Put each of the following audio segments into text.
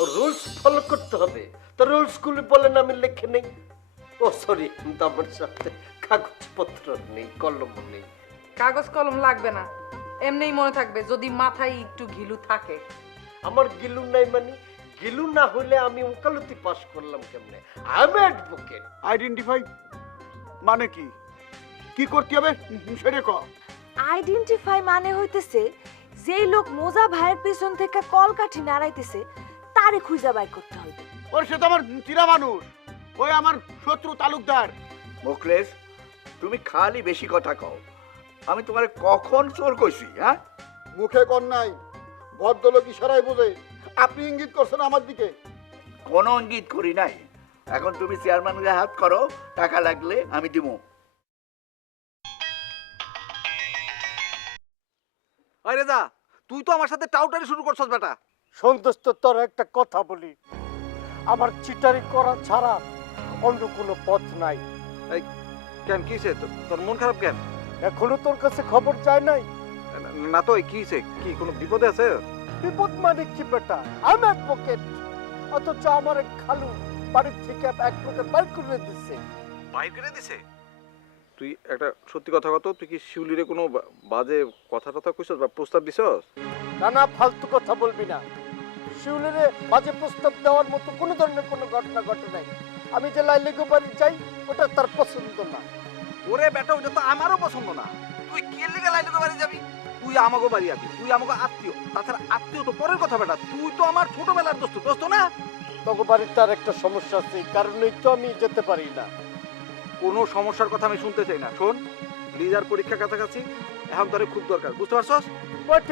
ও rules follow করতে হবে। তো রুলসগুলি বলেন আমি লিখে নেই। ও সরি, কিন্তু আমার সাথে কাগজপত্র নেই, কলম নেই। কাগজ কলম লাগবে না, এমনিই মনে থাকবে যদি মাথায় একটু ঘিলু থাকে। আমার গিলু নাই মানে? গিলু না হইলে আমি ওকালতি পাস করলাম কেমনে? I am advocate. আইডেন্টিফাই মানে কি? কি করতে হবে সেটা ক। আইডেন্টিফাই মানে হইতেছে যেই লোক মোজা ভাইয়ের পিছন থেকে কলকাঠি নাড়াইতেছে তারে খুঁজা বাই করতে হবে। ওর সে তো আমার চিরা মানুষ, ওই আমার শত্রু তালুকদার। মুখলেস, তুমি খালি বেশি কথা কও। আমি তোমার কখন চোর কইছি? হ্যাঁ, মুখে কর নাই, ভদ্রলোক ইশারায় বোঝে। আপনি ইঙ্গিত করছেন আমার দিকে। কোনো ইঙ্গিত করি নাই। এখন তুমি চেয়ারম্যানকে হাত করো, টাকা লাগলে আমি দিব। আরে যা, তুই তো আমার সাথে টাউটারি শুরু করছস বেটা। সন্তোষ, তোর একটা কথা বলি, আমার চিটারি করা ছাড়া অন্য কোনো পথ নাই। কেন কি হইছে? তোর মন খারাপ কেন? এখনো তোর কাছে খবর যায় নাই? না তো, কি হইছে? কি কোনো বিপদে আছে? বিপদ মানে কি বেটা? আমি অ্যাডভোকেট, অথচ আমার এক খালু বাড়ির থেকে এক প্রকার বাইর করে দিচ্ছে। বাইর করে দিছে? তুই একটা সত্যি কথা কত, তুই কি শিউলিরে কোনো বাজে কথা টথা কইছস বা প্রস্তাব দিছস? না, ফালতু কথা বলবি না। শিউলিরে বাজে প্রস্তাব দেওয়ার মতো কোনো ধরনের কোনো ঘটনা ঘটে নাই। আমি যে লাইলেগো বাড়ি যাই ওটা তার পছন্দ না। ওরে বেটা, ওটা তো আমারও পছন্দ না। তুই কি লিগে লাইলুকে বাড়ি যাবি? তুই আমাগো বাড়ি আবি, তুই আমাগো আত্মীয়। তাছাড়া আত্মীয় তো পরের কথা বেটা, তুই তো আমার ছোটবেলার দোস্ত না? তখন বাড়ির তার একটা সমস্যা আছে, এই কারণেই তো আমি যেতে পারি না। কোনো সমস্যার কথা আমি শুনতে চাই না। শোন, লিজার পরীক্ষা কাছাকাছি, এখন তোর খুব দরকার, বুঝতে পারছস? What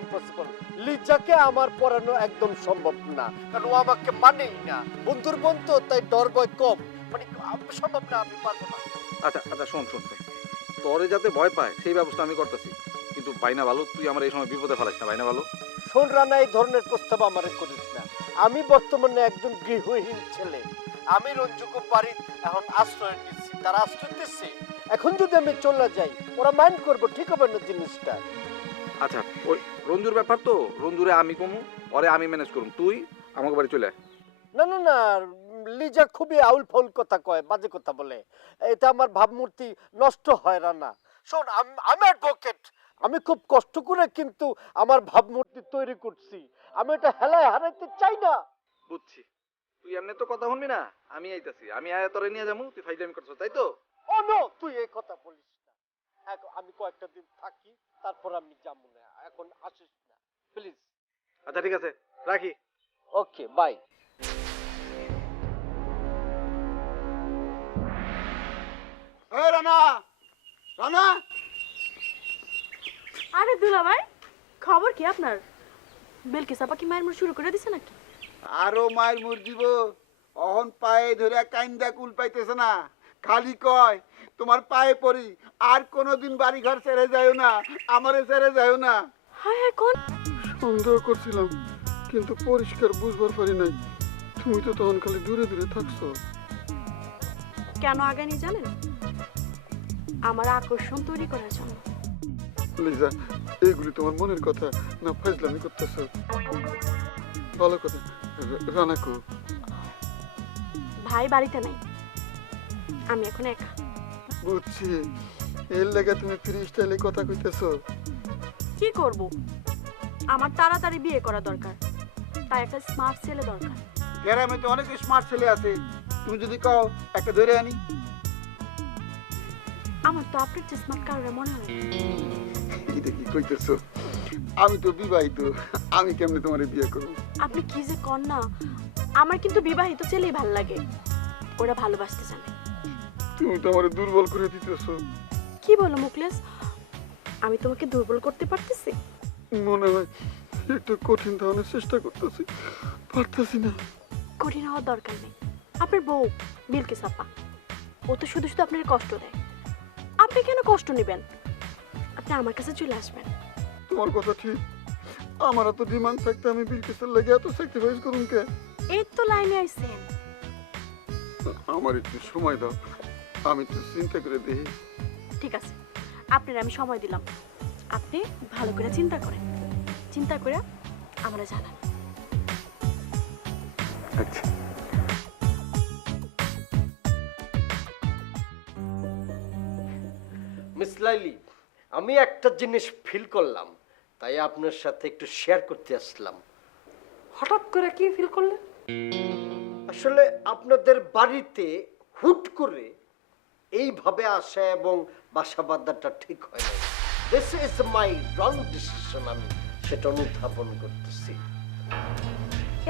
impossible. লিজাকে আমার পড়ানো একদম সম্ভব না, কারণ ও আমাকে মানেই না। বন্ধুর বন্ধু, তাই ডর ভয় কম। মানে সম্ভব না, আমি পারবো না। আচ্ছা শোন, তোরে যাতে ভয় পায় সেই ব্যবস্থা আমি করতেছি। কিন্তু বাইনা ভালো, তুই আমার এই সময় বিপদে ফেলাস না, বাইনা ভালো। শোন রানা, এই ধরনের প্রস্তাব আমারে করিস না। আমি বর্তমানে একজন গৃহহীন ছেলে। আমি রঞ্জুকে বাড়ির এখন আশ্রয় নিচ্ছি, তারা আশ্রয় দিচ্ছে। এখন যদি আমি চলে যাই, ওরা মাইন্ড করবো, ঠিক হবে না জিনিসটা। আচ্ছা, ওই রঞ্জুর ব্যাপার তো, রঞ্জুরে আমি কমু, ওরে আমি ম্যানেজ করুম, তুই আমাকে বাড়ি চলে আয়। না, লিজা খুবই আউল ফাউল কথা কয়, বাজে কথা বলে। এটা আমার ভাবমূর্তি নষ্ট হয় রানা। শোন, আমি অ্যাডভোকেট, আমি খুব কষ্ট করে কিন্তু আমার ভাবমূর্তি তৈরি করছি। আমি এটা হেলায় হারাইতে চাই না। বুঝছি, তুই এমনি তো কথা শুনবি না, আমি আইতাছি, আমি আয়া তোরে নিয়ে যাবো, তুই ফাইজলামি করছ, তাই তো? ও নো, তুই এই কথা বলিস না। আমি কয়েকটা দিন থাকি, তারপর আমি যাবো না। এখন আসিস না প্লিজ। আচ্ছা ঠিক আছে, রাখি। ওকে, বাই। এই রানা, রানা, আরে দুলা ভাই, খবর কি আপনার? বেলকিস আপা কি মায়ের মুড় শুরু করে দিছে নাকি? আরো মায়ের মুর দিব। অহন পায়ে ধরে কাইন্দা কুল পাইতেছে না, খালি কয় তোমার পায়ে পড়ি, আর কোনোদিন বাড়ি ঘর ছেড়ে যাও না, আমারে ছেড়ে যাও না। হায় কোন? সন্দেহ করছিলাম, কিন্তু পরিষ্কার বুঝবার পারি নাই। তুমি তো তখন খালি দূরে দূরে থাকছো। কেন আগানি জানেন? আমার আকর্ষণ তৈরি করার জন্য। লিজা, এইগুলি তোমার মনের কথা না ফাজলামি করতেছ? ভালো কথা। রানাকো? ভাই বাড়িতে নাই, আমি এখন একা। বুঝছি, এর লেগে তুমি ফ্রি স্টাইলে কথা কইতেছো। কি করব? আমার তাড়াতাড়ি বিয়ে করা দরকার, তাই একটা স্মার্ট ছেলে দরকার। গ্রামে তো অনেক স্মার্ট ছেলে আছে, তুমি যদি কও একটা ধরে আনি। আমার তো আপনার যে স্মার্ট কারণে মনে হয়। এটা কি কইতেছো? আমি তো বিবাহিত, আমি কেমনে তোমার বিয়ে করব? আপনি কি যে কর না, আমার কিন্তু বিবাহিত ছেলেই ভাল লাগে, ওরা ভালোবাসতে জানে। তুমি তো আমার দুর্বল করে দিতেছো। কি বলো মুকলেশ, আমি তোমাকে দুর্বল করতে পারতেছি? মনে হয় একটু কঠিন ধরনের চেষ্টা করতেছি, পারতেছি না। কঠিন হওয়ার দরকার নেই। আপনার বউ বিলকিস আপা, ও তো শুধু শুধু আপনার কষ্ট দেয়। আপনি কেন কষ্ট নেবেন? আপনি আমার কাছে চলে আসবেন। তোমার কথা ঠিক, আমার এত ডিমান্ড থাকতে আমি বিলকিসের লেগে এত স্যাক্রিফাইস করুন কে? এই তো লাইনে আইছেন। আমার একটু সময় দাও, আমি একটু চিন্তা করে দেখি। ঠিক আছে, আপনার আমি সময় দিলাম, আপনি ভালো করে চিন্তা করেন, চিন্তা করে আমরা জানান। আচ্ছা মিস লাইলি, আমি একটা জিনিস ফিল করলাম, তাই আপনার সাথে একটু শেয়ার করতে আসলাম। হঠাৎ করে কি ফিল করলেন? আসলে আপনাদের বাড়িতে হুট করে এইভাবে আসা এবং বাসা বাঁধাটা ঠিক হয় না। This is my wrong decision, আমি সেটা অনুধাবন করতেছি।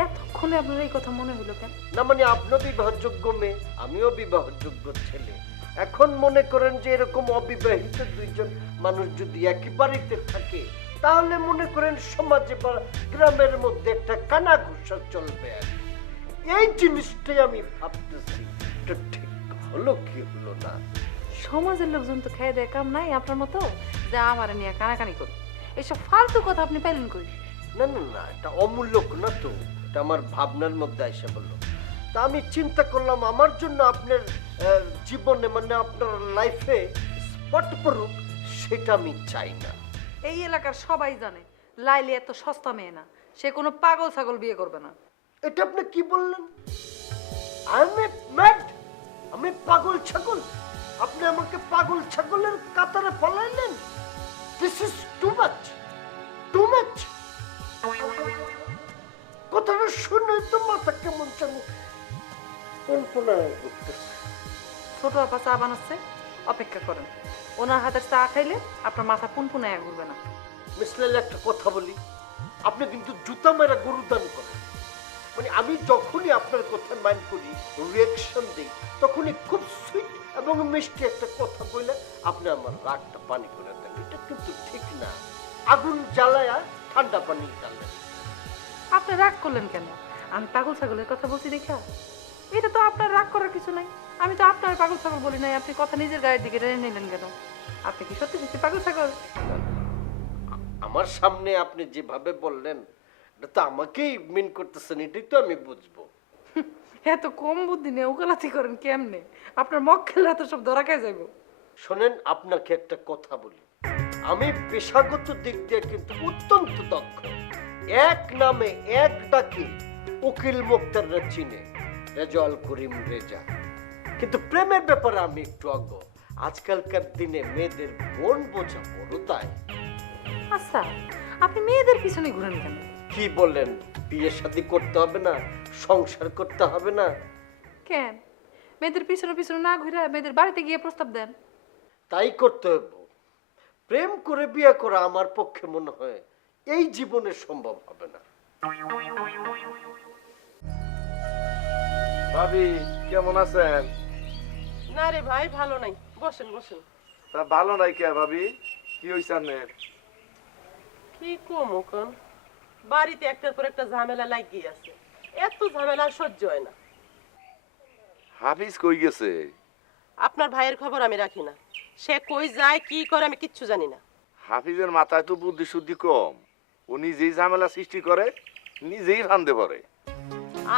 এতক্ষণে আপনার এই কথা মনে হলো কেন? না মানে আপনিও বিবাহযোগ্য মেয়ে, আমিও বিবাহযোগ্য ছেলে। এখন মনে করেন যে এরকম অবিবাহিত দুইজন মানুষ যদি একই বাড়িতে থাকে, তাহলে মনে করেন সমাজে বা গ্রামের মধ্যে একটা কানাঘুষা চলবে আর কি। এই জিনিসটাই আমি ভাবতেছি, এটা ঠিক হলো কি হলো না। সমাজের লোকজন তো খেয়ে দেয় কাম নাই আপনার মতো যে আমার নিয়ে কানাকানি করে। এসব ফালতু কথা আপনি পেলেন কই? না না না, এটা অমূল্যক না তো, এটা আমার ভাবনার মধ্যে এসে বললো। তা আমি চিন্তা করলাম আমার জন্য আপনার জীবনে মানে আপনার লাইফে স্পট পড়ুক, সেটা আমি চাই না। এই এলাকার সবাই জানে লাইলি এত সস্তা মেয়ে না, সে কোনো পাগল ছাগল বিয়ে করবে না। এটা আপনি কি বললেন? আমি পাগল ছাগল? আপনি আমাকে পাগল ছাগলের কাতারে ফলাইলেন? This is too much, too much. কথাটা শুনে তো মাথা কেমন যেন কল্পনায় করতেছে। ছোট আপা চা বানাচ্ছে, অপেক্ষা করেন। ওনার হাতের চা খাইলে আপনার মাথা পুনপুনায় ঘুরবে না। মিসলাইল, একটা কথা বলি, আপনি কিন্তু জুতা মেরা গরু দান করেন। মানে আমি যখনই আপনার কথা মাইন্ড করি, রিয়াকশন দিই, তখনই খুব সুইট এবং মিষ্টি একটা কথা বলে আপনি আমার রাগটা পানি করে দেন। এটা কিন্তু ঠিক না। আগুন জ্বালায়া ঠান্ডা পানি জ্বালেন। আপনি রাগ করলেন কেন? আমি পাগল ছাগলের কথা বলছি দেখা? এটা তো আপনার রাগ করার কিছু নাই। আমি তো আপনার পাগল ছাগল বলি নাই, আপনি কথা নিজের গায়ের দিকে টেনে নিলেন কেন? আপনি কি সত্যি সত্যি পাগল ছাগল? আমার সামনে আপনি যেভাবে বললেন, এটা তো আমাকেই মিন করতেছেন, এটাই তো আমি বুঝবো। এত কম বুদ্ধি নিয়ে ওকালাতি করেন কেমনে? আপনার মক্কেলরা তো সব ধরা খেয়ে যাইব। শোনেন, আপনাকে একটা কথা বলি, আমি পেশাগত দিক দিয়ে কিন্তু অত্যন্ত দক্ষ। এক নামে এক ডাকে উকিল মোক্তাররা চিনে, রেজাউল করিম রেজা। কিন্তু প্রেমের ব্যাপারে আমি একটু অজ্ঞ। আজকালকার দিনে মেয়েদের মন বোঝা বড় তাই। আচ্ছা, আপনি মেয়েদের পিছনে ঘুরেন কেন? কি বললেন? বিয়ে শাদী করতে হবে না, সংসার করতে হবে না? কেন মেয়েদের পিছনে পিছনে না ঘুরে মেয়েদের বাড়িতে গিয়ে প্রস্তাব দেন? তাই করতে হবে। প্রেম করে বিয়ে করা আমার পক্ষে মনে হয় এই জীবনে সম্ভব হবে না। ভাবি কেমন আছেন? না রে ভাই, ভালো নাই। বসেন বসেন। তা ভালো নাই কে ভাবি? কি হইছে আপনার? কি কমু কোন, বাড়িতে একটার পর একটা ঝামেলা লাগিয়ে আছে। এত ঝামেলা আর সহ্য হয় না। হাফিজ কই গেছে? আপনার ভাইয়ের খবর আমি রাখি না। সে কই যায় কি করে আমি কিচ্ছু জানি না। হাফিজের মাথায় তো বুদ্ধি শুদ্ধি কম। ও নিজেই ঝামেলা সৃষ্টি করে, নিজেই ফান্দে পড়ে।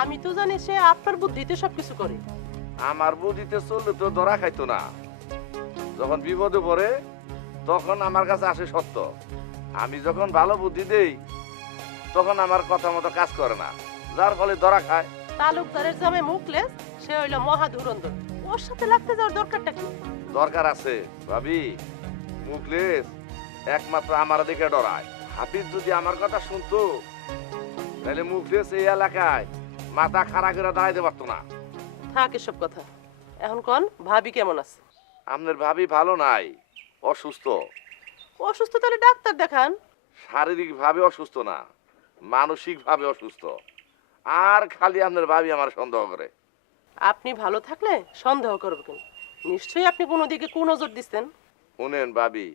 আমি তো জানি সে আপনার বুদ্ধিতে সবকিছু করে। আমার বুদ্ধিতে চললে তো ধরা খাইতো না। যখন বিপদে পড়ে তখন আমার কাছে আসে সত্য। আমি যখন ভালো বুদ্ধি দেই তখন আমার কথা মতো কাজ করে না, যার ফলে ধরা খায়। তালুকদারের জামে মুখলেস, সে হইল মহা ধুরন্ধর। ওর সাথে লাগতে যাওয়ার দরকারটা কি? দরকার আছে ভাবি। মুখলেস একমাত্র আমার দেখে ডরায়। হাফিজ যদি আমার কথা শুনতো তাহলে মুখলেস এই এলাকায় মাথা খাড়া করে দাঁড়াইতে পারতো না। থাক এসব কথা। এখন কোন ভাবি কেমন আছে? আপনার ভাবি ভালো নাই, অসুস্থ। অসুস্থ তাহলে ডাক্তার দেখান। শারীরিক ভাবে অসুস্থ না, মানসিক ভাবে অসুস্থ। আর খালি আপনার ভাবি আমার সন্দেহ করে। আপনি ভালো থাকলে সন্দেহ করবে কেন? নিশ্চয়ই আপনি কোনো দিকে কুনজর দিচ্ছেন। শুনেন ভাবি,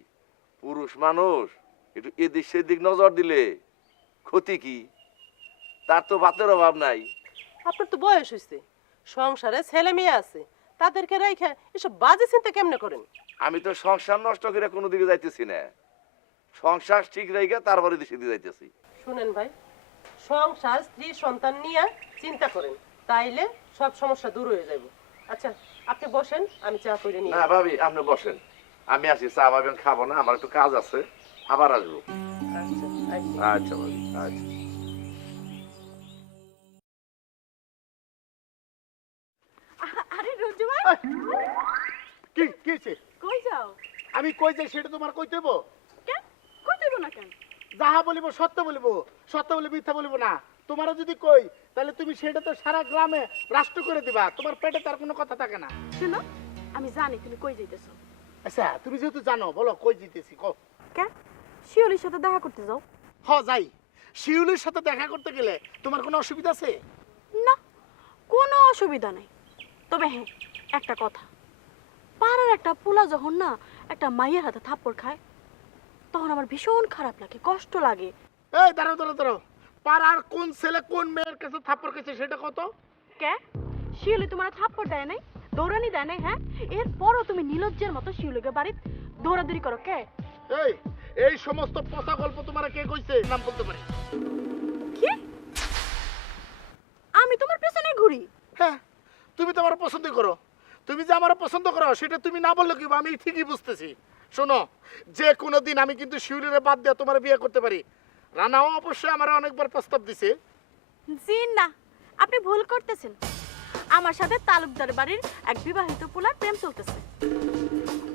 পুরুষ মানুষ একটু এদিক সেদিক নজর দিলে ক্ষতি কি? তার তো ভাতের অভাব নাই। আপনার তো বয়স হয়েছে, সংসারে ছেলে মেয়ে আছে, তাদেরকে রাইখা এসব বাজে চিন্তা কেমনে করেন? আমি তো সংসার নষ্ট করে কোনো দিকে যাইতেছি না। সংসার ঠিক রেখে তারপরে দেশে দিয়ে যাইতেছি। শুনেন ভাই, সংসার স্ত্রী সন্তান নিয়ে চিন্তা করেন, তাইলে সব সমস্যা দূর হয়ে যাবে। আচ্ছা আপনি বসেন, আমি চা করে নিয়ে না ভাবি, আপনি বসেন, আমি আসি। চা ভাবেন খাবো না, আমার একটু কাজ আছে, আবার আসবো। আচ্ছা আচ্ছা ভাবি, আচ্ছা। কি কি হইছে? কই যাও? আমি কই যাই সেটা তোমার কই দেব? কেন? কই দেব না কেন? যাহা বলিব সত্য বলিব, সত্য বলে মিথ্যা বলিব না। তোমারও যদি কই তাহলে তুমি সেটা তো সারা গ্রামে রাষ্ট্র করে দিবা, তোমার পেটে তার কোনো কথা থাকে না। শোনো, আমি জানি তুমি কই যাইতেছো। আচ্ছা তুমি যেহেতু জানো বলো কই জিতেছি কও। কেন? শিওলির সাথে দেখা করতে যাও? যাই। শিউলির সাথে দেখা করতে গেলে তোমার কোনো অসুবিধা আছে? না, কোনো অসুবিধা নেই। তবে হ্যাঁ, একটা কথা, পাড়ার একটা পোলা যখন না একটা মাইয়ের হাতে থাপ্পড় খায় তখন আমার ভীষণ খারাপ লাগে, কষ্ট লাগে। এই দাঁড়াও দাঁড়াও দাঁড়াও, পাড়ার কোন ছেলে কোন মেয়ের কাছে থাপ্পড় খেয়েছে সেটা কত? কে? শিউলি তোমার থাপ্পড় দেয় নাই, দৌড়ানি দেয় নাই? হ্যাঁ, এরপরও তুমি নিলজ্জের মতো শিউলিকে বাড়ির দৌড়াদৌড়ি করো কে? এই এই সমস্ত পচা গল্প তোমার কে কইছে নাম বলতে পারি? কি? আমি তোমার পেছনে ঘুরি? হ্যাঁ, তুমি তো আমার পছন্দ করো। তুমি যে আমার পছন্দ করো সেটা তুমি না বললে কি আমি ঠিকই বুঝতেছি। শোনো, যে কোনো দিন আমি কিন্তু শিউলিরে বাদ দিয়ে তোমার বিয়ে করতে পারি। রানাও অবশ্যই আমার অনেকবার প্রস্তাব দিছে। জি না, আপনি ভুল করতেছেন। আমার সাথে তালুকদার বাড়ির এক বিবাহিত পোলার প্রেম চলতেছে,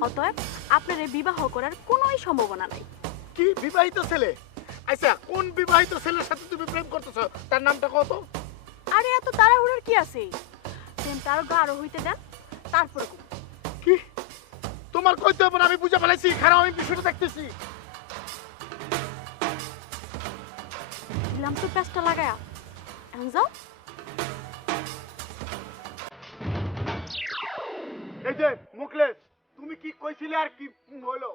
অতএব আপনার এই বিবাহ করার কোনোই সম্ভাবনা নাই। কি বিবাহিত ছেলে? আচ্ছা কোন বিবাহিত ছেলের সাথে তুমি প্রেম করতেছো তার নামটা কত? আরে এত তাড়াহুড়োর কি আছে? প্রেমটা আরো গাঢ় হইতে দেন, তারপরে করুন। কি তোমার কইতে হবে না, আমি বুঝে ফেলাইছি। খারাপ, আমি বিষয়টা দেখতেছি। দিলাম তো প্যাচটা লাগায়া, এখন যাও। এই যে মুখলেস, তুমি কি কইছিলে আর কি হলো?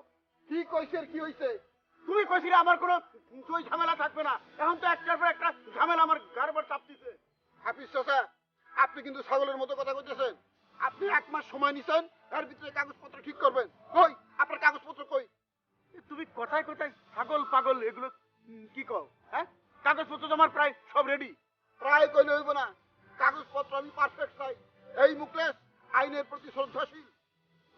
কি কইছে আর কি হইছে? তুমি কইছিলে আমার কোনো তুই ঝামেলা থাকবে না, এখন তো একটার পর একটা ঝামেলা আমার গাড় পর চাপ দিছে। হাফিজ চাচা, আপনি কিন্তু ছাগলের মতো কথা কইতেছেন। আপনি 1 মাস সময় নিছেন, এর ভিতরে কাগজপত্র ঠিক করবেন। কই আপনার কাগজপত্র কই? তুমি কথায় কথায় ছাগল পাগল এগুলো কি কও? হ্যাঁ, কাগজপত্র তো আমার প্রায় সব রেডি। প্রায় কইলে হইব না, কাগজপত্র আমি পারফেক্ট চাই। এই মুখলেস আইনের প্রতি শ্রদ্ধাশীল।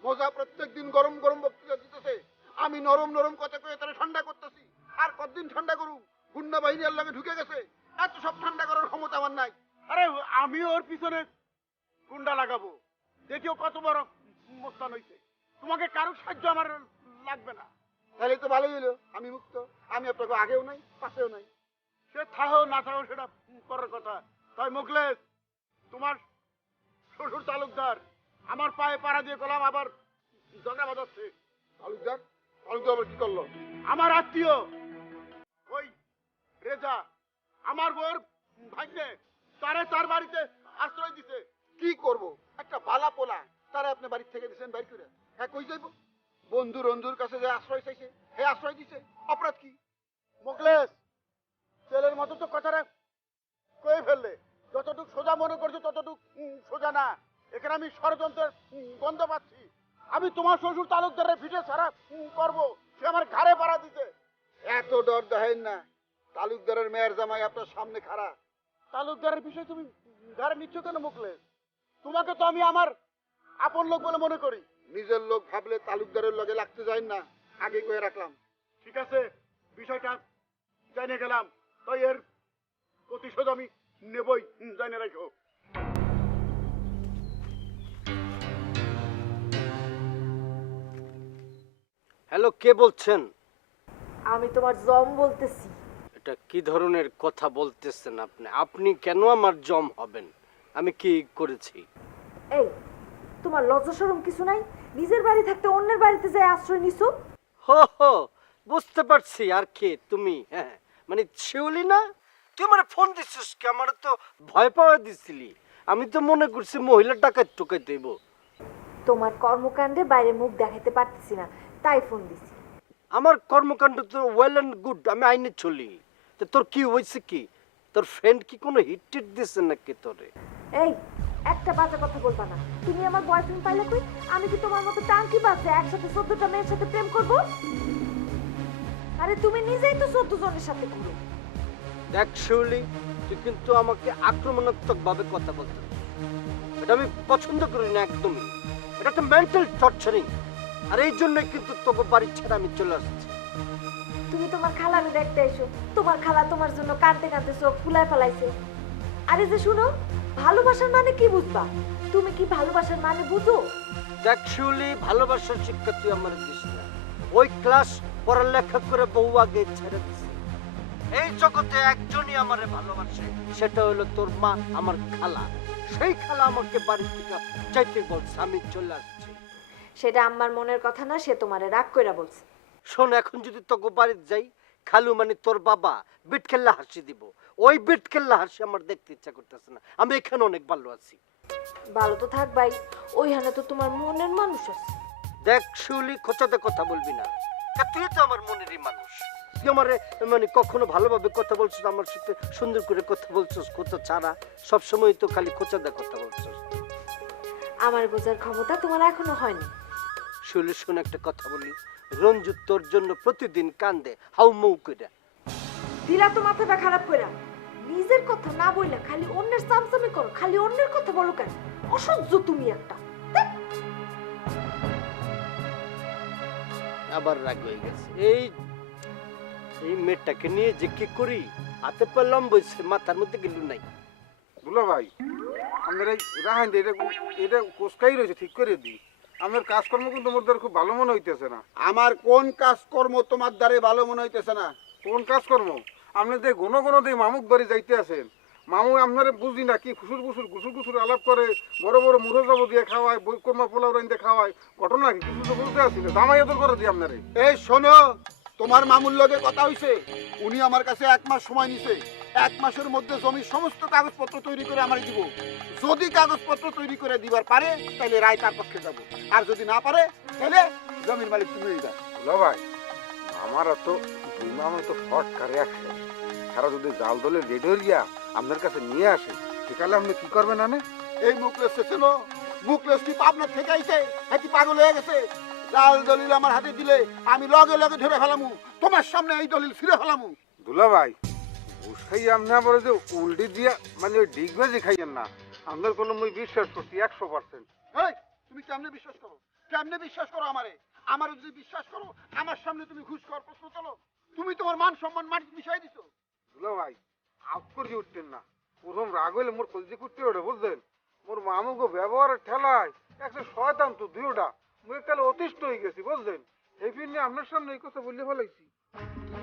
মজা প্রত্যেকদিন গরম গরম বক্তৃতা দিতেছে, আমি নরম নরম কথা কয়ে তারা ঠান্ডা করতেছি। আর কতদিন ঠান্ডা করুম? গুন্ডা বাহিনী আর লাগে ঢুকে গেছে, এত সব ঠান্ডা করার ক্ষমতা আমার নাই। আরে আমি ওর পিছনে গুন্ডা লাগাবো, দেখিও কত বড় মোস্তান হইছে। তোমাকে কারো সাহায্য আমার লাগবে না। তাহলে তো ভালোই হলো, আমি মুক্ত। আমি আপনাকে আগেও নাই পাশেও নাই। সে থাকো না থাকো সেটা পরের কথা। তাই মুখলেস, তোমার শ্বশুর তালুকদার আমার পায়ে পাড়া দিয়ে গেলাম, আবার জগা বাজাচ্ছে। তালুকদার? তালুকদার আবার কি করলো? আমার আত্মীয় ওই রেজা, আমার বোর ভাগ্নে, তারে তার বাড়িতে আশ্রয় দিছে। কি করব? একটা বালা পোলা তারা আপনি বাড়ি থেকে দিয়েছেন বাইর করে। হ্যাঁ কই যাইব? বন্ধু রন্ধুর কাছে যে আশ্রয় চাইছে, হে আশ্রয় দিছে। অপরাধ কি? মুখলেস, ছেলের মতো তো কথাটা কয়ে ফেললে। যতটুক সোজা মনে করছো ততটুক সোজা না। এখানে আমি ষড়যন্ত্রের গন্ধ পাচ্ছি। আমি তোমার শ্বশুর তালুকদারের ভিটে ছাড়া করব, সে আমার ঘাড়ে পাড়া দিতে। এত ডর দেখেন না, তালুকদারের মেয়ের জামাই আপনার সামনে খাড়া। তালুকদারের বিষয় তুমি ঘাড়ে নিচ্ছ কেন মুখলেস? তোমাকে তো আমি আমার আপন লোক বলে মনে করি। নিজের লোক ভাবলে তালুকদারের লগে লাগতে যায় না, আগে কয়ে রাখলাম। ঠিক আছে, বিষয়টা জানিয়ে গেলাম, তাই এর প্রতিশোধ আমি নেবই, জানিয়ে রাখো। হ্যালো, কে বলছেন? আমি তোমার জম বলতেছি। এটা কি ধরনের কথা বলতেছেন আপনি? আপনি কেন আমার জম হবেন? আমি কি করেছি? এই, তোমার লজ্জা শরম কিছু নাই? নিজের বাড়ি থাকতে অন্যের বাড়িতে যায় আশ্রয় নিছো? হো হো, বুঝতে পারছি। আর কে তুমি? হ্যাঁ, মানে শিউলি না? তুই আমার ফোন দিছিস কি? আমার তো ভয় পাওয়া দিছিলি। আমি তো মনে করছি মহিলা ডাকাত টোকাই দেব। তোমার কর্মকাণ্ডে বাইরে মুখ দেখাতে পারতেছি না, তাই ফোন দিছি। আমার কর্মকাণ্ড তো ওয়েল অ্যান্ড গুড, আমি আইনে চলি। তো তোর কি হয়েছে কি? তোর ফ্রেন্ড কি কোনো হিট টিট দিছে নাকি তোরে? এই, একটা বাজে কথা বলবা না। তুমি আমার বয়ফ্রেন্ড পাইলে কই? আমি কি তোমার মতো টাঙ্কি বাজে একসাথে 14টা মেয়ের সাথে প্রেম করব? আরে তুমি নিজেই তো 14 জনের সাথে ঘুরো। দেখ শিউলি, তুই কিন্তু আমাকে আক্রমণাত্মক ভাবে কথা বলতে, এটা আমি পছন্দ করি না একদমই। এটা একটা মেন্টাল টর্চারিং। আর এই জন্যই কিন্তু তোকে বাড়ি ছেড়ে আমি চলে আসছি। তুমি তোমার খালারে দেখতে এসো, তোমার খালা তোমার জন্য কাঁদতে কাঁদতে চোখ ফুলায় ফেলাইছে। আরে যে শুনো, ভালোবাসার মানে কি বুঝবা? তুমি কি ভালোবাসার মানে বুঝো? অ্যাকচুয়ালি ভালোবাসার শিক্ষা তুই আমার দিস না। ওই ক্লাস পড়ালেখা করে বউ আগে ছেড়ে দিছে। এই জগতে একজনই আমারে ভালোবাসে, সেটা হলো তোর মা, আমার খালা। সেই খালা আমাকে বাড়ি থেকে চাইতে বলছে, আমি চলে আসছি। সেটা আমার মনের কথা না, সে তোমারে রাগ কইরা বলছে। শোন, এখন যদি তোকে বাড়িতে যাই, খালু মানে তোর বাবা বিট খেললা হাসি দিব। ওই বিট খেললা হাসি আমার দেখতে ইচ্ছা করতেছে না। আমি এখানে অনেক ভালো আছি। ভালো তো থাকবাই, ওইখানে তো তোমার মনের মানুষ আছে। দেখ শিউলি, খোঁচাতে কথা বলবি না। তা তুই তো আমার মনেরই মানুষ। তুই আমারে মানে কখনো ভালোভাবে কথা বলছিস, আমার সাথে সুন্দর করে কথা বলছিস, খোঁচা ছাড়া সবসময় তো খালি খোঁচাতে কথা বলছিস। আমার বোঝার ক্ষমতা তোমার এখনো হয়নি। শিউলি শোন, একটা কথা বলি। রঞ্জু তোর জন্য প্রতিদিন কান্দে হাউ মৌ করে। দিলা তো মাথাটা খারাপ কইরা। নিজের কথা না বইলা খালি অন্যের চামচামি করো, খালি অন্যের কথা বলো কেন? অসহ্য তুমি একটা। আবার রাগ হয়ে গেছে। এই মেয়েটাকে নিয়ে যে কি করি, হাতে পারলাম বলছে, মাথার মধ্যে গেলু নাই। দুলা ভাই, আপনার এই রাহান এটা কোসকাই রয়েছে, ঠিক করে দিই। আপনার কাজকর্ম কিন্তু মোর দ্বারা খুব ভালো মনে হইতেছে না। আমার কোন কাজকর্ম তোমার দ্বারে ভালো মনে হইতেছে না? কোন কাজকর্ম? আপনি যে ঘন ঘন দিয়ে মামুক বাড়ি যাইতে আছেন, মামু আপনারা বুঝি না কি গুসুর আলাপ করে, বড় বড় মুরজাবো দিয়ে খাওয়ায়, বৈকর্মা পোলাও রাইন্দে খাওয়ায়। ঘটনা কি কিছু তো বলতে আসছিল, জামাই এত করে দিই আপনারে। এই শোনো, তোমার মামুর লগে কথা হইছে। উনি আমার কাছে 1 মাস সময় নিছে। 1 মাসের মধ্যে জমির সমস্ত কাগজপত্র তৈরি করে আমার দিব। যদি কাগজপত্র তৈরি করে দিবার পারে তাহলে রায় তার পক্ষে যাব, আর যদি না পারে তাহলে জমির মালিক তুমি হয়ে যাও। দুলা ভাই, আমার তো দুই মামা তো শর্ট কারে আসে, তারা যদি জাল দলে রেডি হয়ে গিয়া আপনার কাছে নিয়ে আসে, সেকালে আপনি কি করবেন? আনে এই মুখলেস ছিল, মুখলেস কি আপনার থেকে আইছে? হ্যাঁ, পাগল হয়ে গেছে। জাল দলিল আমার হাতে দিলে আমি লগে লগে ধরে ফেলামু, তোমার সামনে এই দলিল ছিঁড়ে ফেলামু। দুলা ভাই, ঘুষ খাই আপনি আবার যে উল্টি দিয়া মানে ওই ডিগবাজি খাইয়েন না। আপনার কোনো মুই বিশ্বাস করছি 100%। এই, তুমি কেমনে বিশ্বাস করো? কেমনে বিশ্বাস করো আমারে? আমারে যদি বিশ্বাস করো, আমার সামনে তুমি ঘুষ খাওয়ার প্রশ্ন চলো? তুমি তোমার মান সম্মান মাটি মিশাই দিছো। দুলা ভাই, আপ করে উঠতেন না। প্রথম রাগ হইলে মোর কলজি করতে ওঠে, বুঝলেন? মোর মামুকে ব্যবহারের ঠেলায় একটা শয়তান তো দুইটা, মুই এককালে অতিষ্ঠ হয়ে গেছি, বুঝলেন? এই ফির নিয়ে আপনার সামনে এই কথা বললে ফেলাইছি।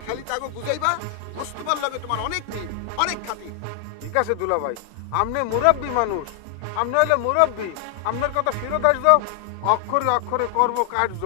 খালি তাকে বুঝাইবা, বস্তুবার লাগে তোমার অনেক দিন, অনেক খাতির। ঠিক আছে দুলা ভাই, আপনি মুরব্বী মানুষ, আপনি হইলে মুরব্বী, আপনার কথা ফেরত আসবো, অক্ষরে অক্ষরে করবো কার্য।